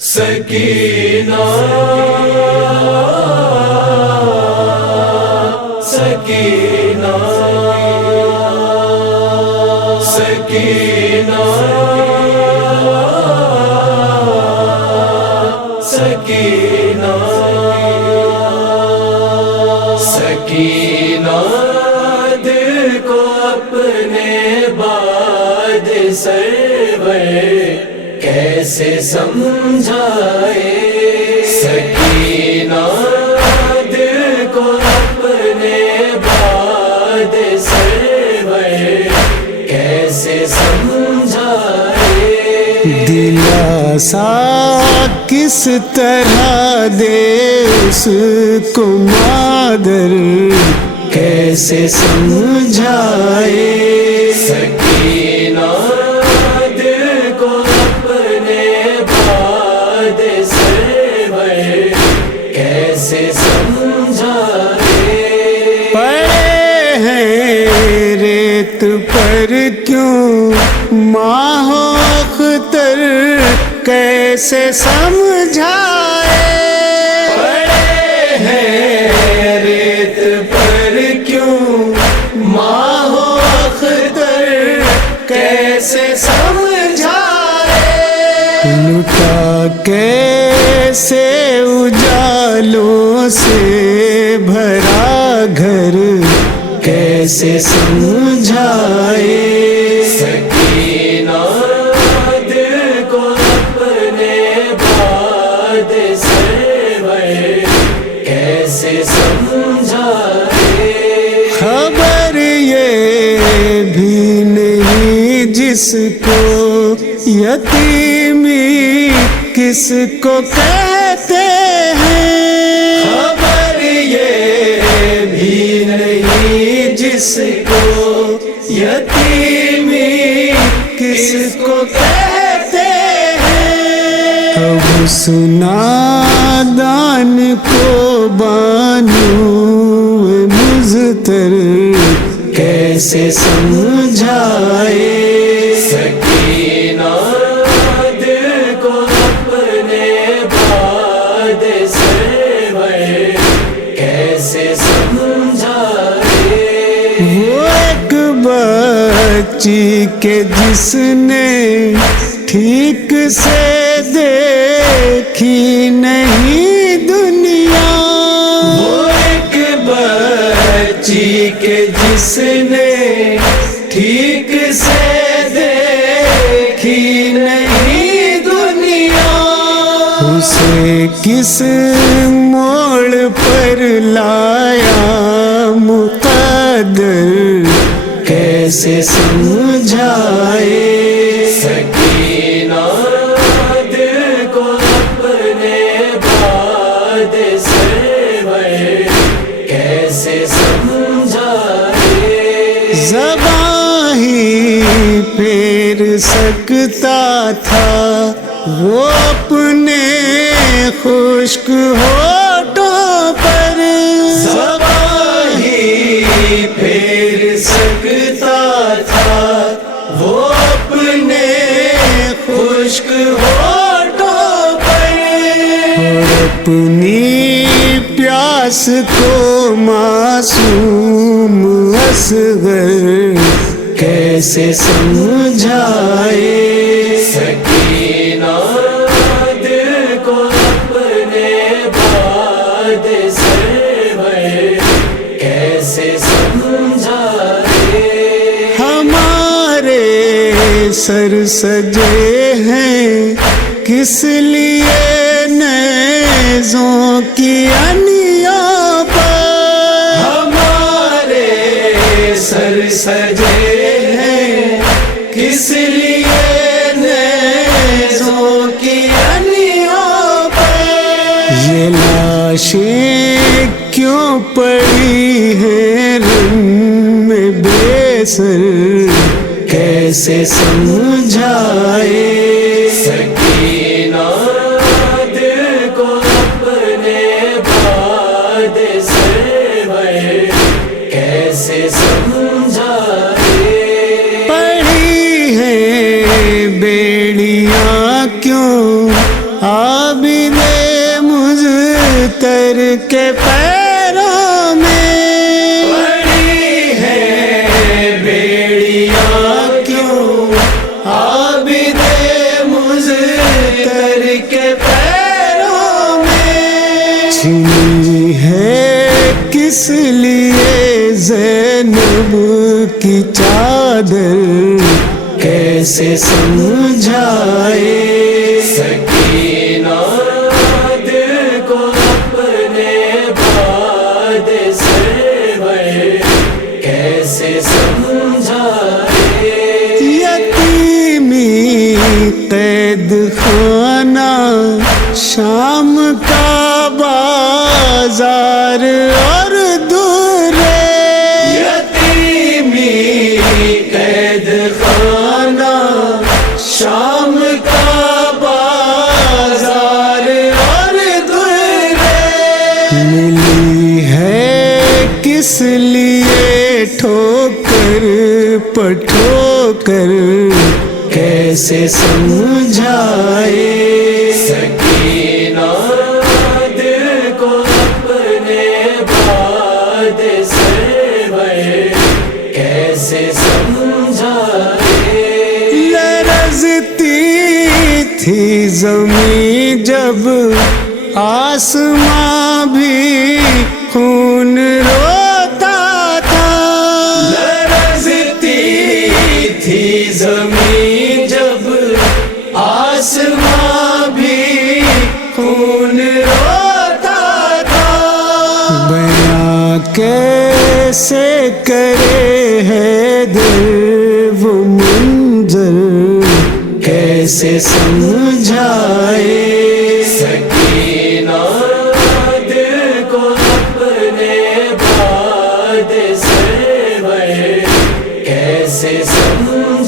سکینہ سکینہ سکینہ سکینہ سکینہ دل کو اپنے باد سرور کیسے سمجھائے سکینہ دل کو اپنے باد سرور کیسے سمجھائے دلاسا کس طرح دے اس کو مادر کیسے سمجھائے سکینہ دل کو اپنے باد سرور کیسے سمجھائے پڑے ہیں ریت پر کیوں ماہ و اختر کیسے سمجھائے پڑے ہیں ریت پر کیوں ماہ و اختر کیسے سمجھائے لٹا کیسے اجالوں سے بھرا گھر کیسے سمجھائے سکینہ دل کو اپنے باد سرور کیسے سمجھائے خبر یہ بھی نہیں جس کو یتیمی کس کو کہتے ہیں خبر یہ بھی نہیں جس کو یتیمی کس کو کہتے ہیں اب اس نادان کو بانو مضطر کیسے سمجھائے سکینہ دل کو اپنے باد سرور کیسے سمجھائے وہ ایک بچی کے جس نے ٹھیک سے دیکھی نہیں دنیا وہ ایک بچی کے جس نے ٹھیک سے دیکھی نہیں دنیا اسے کس موڑ پر لایا مقدر کیسے سمجھائے سکینہ دل کو اپنے باد سرور کیسے سمجھائے زباں ہی پھیر سکتا تھا وہ اپنے خشک ہونٹوں پر زباں ہی پھیر سکتا تھا وہ اپنے خشک ہونٹوں پر اور اپنی پیاس کو معصوم اصغر کیسے سمجھائے سکینہ دل کو اپنے باد سرور کیسے سمجھائے ہمارے سر سجے ہیں کس لیے نیزوں کی انیوں پر ہمارے سر سجے ہیں کس لیے نیزوں کی انیوں پر یہ لاشیں کیوں پڑی ہیں رن میں بے سر کیسے سمجھائے سکینہ دل کو اپنے باد سرور کیسے سمجھائے پڑھی ہیں بیڑیاں کیوں عابد مضطر کے پیروں میں پڑی ہے بیڑیاں کیوں عابد مضطر کے پیروں میں چھنی ہے کس لیے زینب کی چادر کیسے سمجھائے سکینہ دل کو اپنے باد سرور کیسے سمجھائے یتیمی قید خانہ شام کا بازار اور دورے یتیمی قید خانہ شام کا بازار اور دورے ملی ہے کس لیے ٹھوکر پٹھوکر کیسے سمجھائے سکینہ دل کو اپنے باد سرور کیسے سمجھائے لرزتی تھی زمین جب آسماں بھی خون روتا تھا لرزتی تھی زمین جب آسماں بھی خون روتا تھا بیاں کیسے کرے ہے دل وہ منظر کیسے سمجھائے سکینہ دل کو اپنے باد سرور کیسے سمجھائے